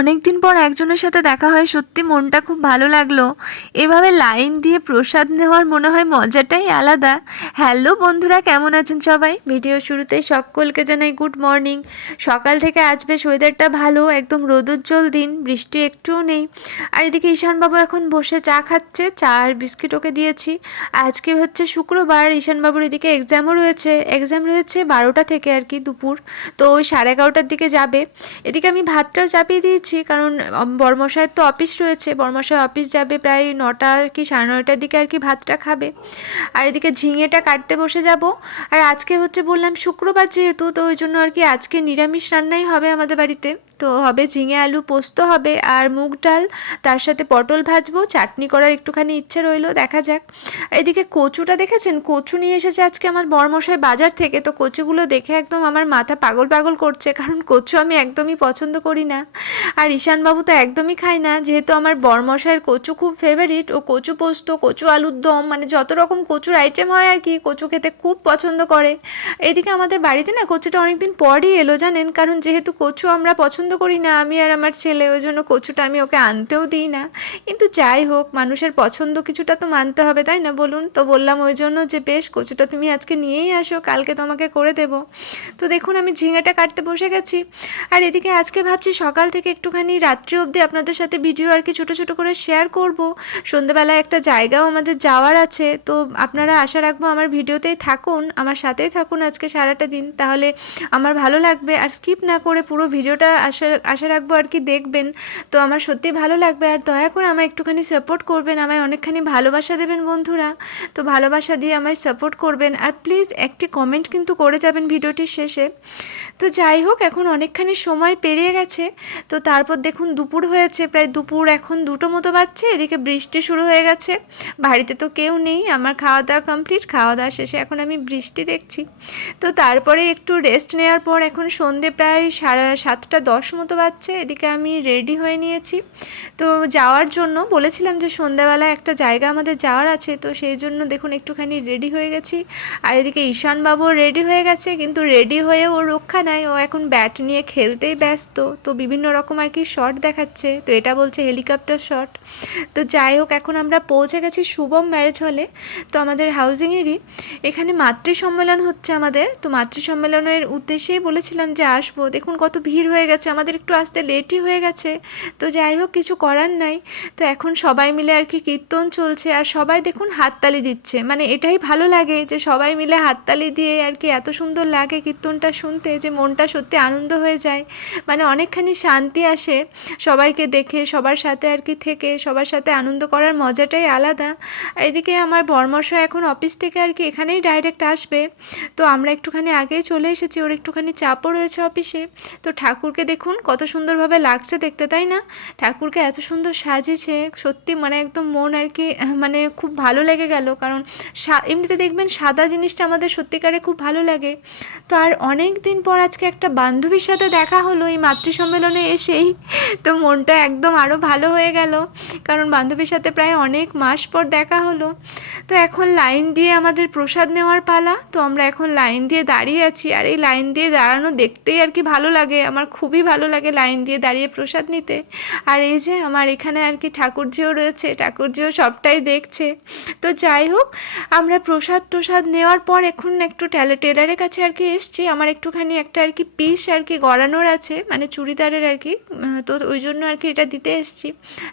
অনেক দিন পর একজনের সাথে দেখা হয়, সত্যি মনটা খুব ভালো লাগল। এভাবে লাইন দিয়ে প্রসাদ নেওয়ার মনে হয় মজাটাই আলাদা। হ্যালো বন্ধুরা, কেমন আছেন সবাই? ভিডিও শুরুতেই সকলকে জানাই গুড মর্নিং সকাল থেকে আজ বেশ ওয়েদারটা ভালো, একদম রোদুজ্জ্বল দিন, বৃষ্টি একটুও নেই। আর এদিকে ঈশানবাবু এখন বসে চা খাচ্ছে, চা আর বিস্কিট ওকে দিয়েছি। আজকে হচ্ছে শুক্রবার, ঈশানবাবুর এদিকে এক্সামও রয়েছে। এক্সাম রয়েছে বারোটা থেকে আর কি দুপুর, তো ওই সাড়ে এগারোটার দিকে যাবে। এদিকে আমি ভাতটাও চাপিয়ে দিয়েছি কারণ বর্মশায়ের তো অফিস রয়েছে। বর্মশায় অফিস যাবে প্রায় নটা কি সাড়ে নটার দিকে আর কি ভাতটা খাবে। আর এদিকে ঝিঙেটা কাটতে বসে যাব। আর আজকে হচ্ছে বললাম শুক্রবার যেহেতু, তো ওই জন্য আর কি আজকে নিরামিষ রান্নাই হবে আমাদের বাড়িতে। তো হবে, ঝিঙে আলু পোস্ত হবে আর মুগ ডাল। তার সাথে পটল ভাজবো, চাটনি করার একটুখানি ইচ্ছে রইল, দেখা যাক। এদিকে কচুটা দেখেছেন? কচু নিয়ে এসেছে আজকে আমার বরমশাই বাজার থেকে, তো কচুগুলো দেখে একদম আমার মাথা পাগল পাগল করছে, কারণ কচু আমি একদমই পছন্দ করি না। আর ঈশানবাবু তো একদমই খায় না, যেহেতু আমার বরমশাইয়ের কচু খুব ফেভারিট ও কচু পোস্ত, কচু আলুর দম মানে যত রকম কচুর আইটেম হয় আর কি, কচু খেতে খুব পছন্দ করে। এদিকে আমাদের বাড়িতে না কচুটা অনেকদিন পরই এলো জানেন, কারণ যেহেতু কচু আমরা পছন্দ করি না আমি আর আমার ছেলে, ওই জন্য কচুটা আমি ওকে আনতেও দিই না। কিন্তু যাই হোক, মানুষের পছন্দ কিছুটা তো মানতে হবে, তাই না বলুন? তো বললাম ওই জন্য যে, বেশ কচুটা তুমি আজকে নিয়েই আসো, কালকে তোমাকে করে দেব। তো দেখুন, আমি ঝিঙেটা কাটতে বসে গেছি। আর এদিকে আজকে ভাবছি সকাল থেকে একটুখানি রাত্রি অবধি আপনাদের সাথে ভিডিও আর কি ছোটো ছোটো করে শেয়ার করব। সন্ধেবেলায় একটা জায়গাও আমাদের যাওয়ার আছে। তো আপনারা আশা রাখব আমার ভিডিওতেই থাকুন, আমার সাথেই থাকুন আজকে সারাটা দিন। তাহলে আমার ভালো লাগবে। আর স্কিপ না করে পুরো ভিডিওটা আশা আশা রাখব আর কি দেখবেন। তো আমার সত্যি ভালো লাগবে। আর দয়া করে আমায় একটুখানি সাপোর্ট করবেন, আমায় অনেকখানি ভালোবাসা দেবেন বন্ধুরা। তো ভালোবাসা দিয়ে আমায় সাপোর্ট করবেন। আর প্লিজ একটি কমেন্ট কিন্তু করে যাবেন ভিডিওটি শেষে তো যাই হোক, এখন অনেকখানি সময় পেরিয়ে গেছে। তো তারপর দেখুন দুপুর হয়েছে, প্রায় দুপুর এখন দুটো মতো বাজছে, এদিকে বৃষ্টি শুরু হয়ে গেছে। বাড়িতে তো কেউ নেই, আমার খাওয়া দাওয়া কমপ্লিট খাওয়া দাওয়া শেষে এখন আমি বৃষ্টি দেখছি। তো তারপরে একটু রেস্ট নেওয়ার পর এখন সন্ধে প্রায় সাড়ে সাতটা দশ মতো বাজছে, এদিকে আমি রেডি হয়ে নিয়েছি। তো যাওয়ার জন্য বলেছিলাম যে সন্ধ্যাবেলায় একটা জায়গা আমাদের যাওয়ার আছে, তো সেই জন্য দেখুন একটুখানি রেডি হয়ে গেছি। আর এদিকে ঈশানবাবুও রেডি হয়ে গেছে, কিন্তু রেডি হয়ে ও রক্ষা নাই, ও এখন ব্যাট নিয়ে খেলতেই ব্যস্ত। তো বিভিন্ন রকম আর কি শট দেখাচ্ছে, তো এটা বলছে হেলিকপ্টার শট তো যাই হোক, এখন আমরা পৌঁছে গেছি শুভম ম্যারেজ হলে তো আমাদের হাউজিংয়েরই এখানে মাতৃ সম্মেলন হচ্ছে আমাদের। তো মাতৃ সম্মেলনের উদ্দেশ্যেই বলেছিলাম যে আসব। দেখুন কত ভিড় হয়ে গেছে, আমাদের একটু আসতে লেটই হয়ে গেছে। তো যাই হোক, কিছু করার নাই। তো এখন সবাই মিলে আর কি কীর্তন চলছে, আর সবাই দেখুন হাততালি দিচ্ছে। মানে এটাই ভালো লাগে যে সবাই মিলে হাততালি দিয়ে আর কি এত সুন্দর লাগে কীর্তনটা শুনতে যে মনটা সত্যি আনন্দ হয়ে যায়। মানে অনেকখানি শান্তি আসে। সবাইকে দেখে, সবার সাথে আর কি থেকে, সবার সাথে আনন্দ করার মজাটাই আলাদা। আর এদিকে আমার বর্মশা এখন অফিস থেকে আর কি এখানেই ডাইরেক্ট আসবে। তো আমরা একটুখানি আগেই চলে এসেছি, ওর একটুখানি চাপও রয়েছে অফিসে। তো ঠাকুরকে দেখুন, কত সুন্দরভাবে লাগছে দেখতে, তাই না? ঠাকুরকে এত সুন্দর সাজিয়েছে, সত্যি মানে একদম মন আর কি মানে খুব ভালো লেগে গেল। কারণ এমনিতে দেখবেন সাদা জিনিসটা আমাদের সত্যিকারে খুব ভালো লাগে। তো আর অনেক দিন পর আজকে একটা বান্ধবীর সাথে দেখা হলো এই মাতৃ সম্মেলনে এসেই। তো মনটা একদম আরও ভালো হয়ে গেল। কারণ বান্ধবীর সাথে প্রায় অনেক মাস পর দেখা হলো। তো এখন লাইন দিয়ে আমাদের প্রসাদ নেওয়ার পালা। তো আমরা এখন লাইন দিয়ে দাঁড়িয়ে আছি। আর এই লাইন দিয়ে দাঁড়ানো দেখতেই আর কি ভালো লাগে। আমার খুবই ভালো লাগে লাইন দিয়ে দাঁড়িয়ে প্রসাদ নিতে। আর এই যে আমার এখানে আর কি ঠাকুরজিও রয়েছে। ঠাকুরজিও সবটাই দেখছে। তো যাই হোক, আমরা প্রসাদ প্রসাদ নেওয়ার পর এখন একটু টেলে টেলারের কাছে আর কি এসছি। আমার একটুখানি একটা আর কি পিস আর কি গড়ানোর আছে মানে চুড়িদারের আর কি। তো ওই জন্য আর কি এটা দিতে এসছি।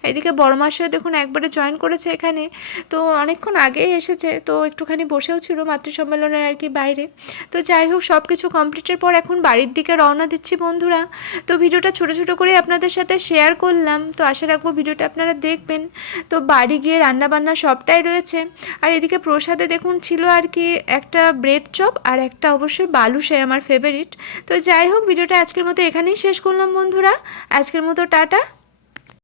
এদিকে বড় মাসেও দেখুন একবারে জয়েন করেছে এখানে। তো অনেকক্ষণ আগেই এসেছে, তো একটুখানি বসেও ছিল মাতৃ সম্মেলনের আর কি বাইরে। তো যাই হোক সব কিছু কমপ্লিটের পর এখন বাড়ির দিকে রওনা দিচ্ছি বন্ধুরা। তো ভিডিওটা ছোটো ছোটো করে আপনাদের সাথে শেয়ার করলাম, তো আশা রাখব ভিডিওটা আপনারা দেখবেন। তো বাড়ি গিয়ে রান্নাবান্না সবটাই রয়েছে। আর এদিকে প্রসাদে দেখুন ছিল আর কি একটা ব্রেড চপ আর একটা অবশ্যই বালুশাই আমার ফেভারিট তো যাই হোক, ভিডিওটা আজকের মতো এখানেই শেষ করলাম বন্ধুরা। আজকের মতো টাটা।